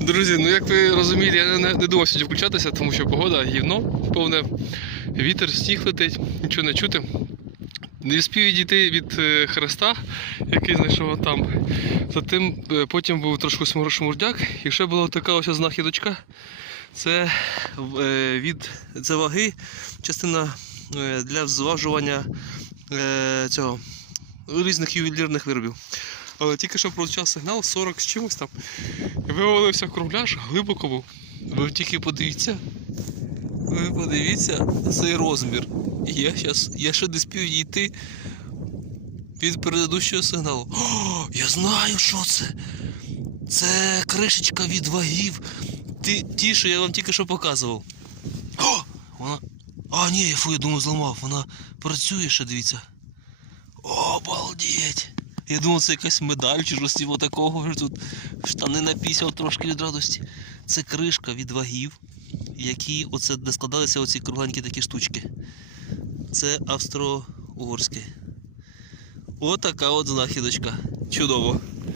Друзі, ну як ви розумієте, я не, не думав сьогодні включатися, тому що погода гівно, повне вітер, сніг летить, нічого не чути. Не встиг відійти від е, хреста, який знайшов там. Затим е, потім був трошки шмурдяк, і ще була така ось знахідочка. Це е, від це ваги, частина для зважування цього різних ювелірних виробів. Але тільки що прозвучав сигнал 40 з чимось там. Вивалився кругляш, глибоко був. Ви тільки подивіться. Ви подивіться цей розмір. Я, щас, я ще не спів дійти від предыдущого сигналу. О, я знаю, що це. Це кришечка від вагів. Ті, ті, що я вам тільки що показував. О! Вона. А, ні, фу, я думаю, зламав. Вона працює ще, дивіться. Обалдеть! Я думав, це якась медаль чи щось типу такого. Тут штани напісяв трошки від радості. Це кришка від вагів, які оце де складалися оці кругленькі такі штучки. Це австро-угорське. Отака от знахідочка. Чудово.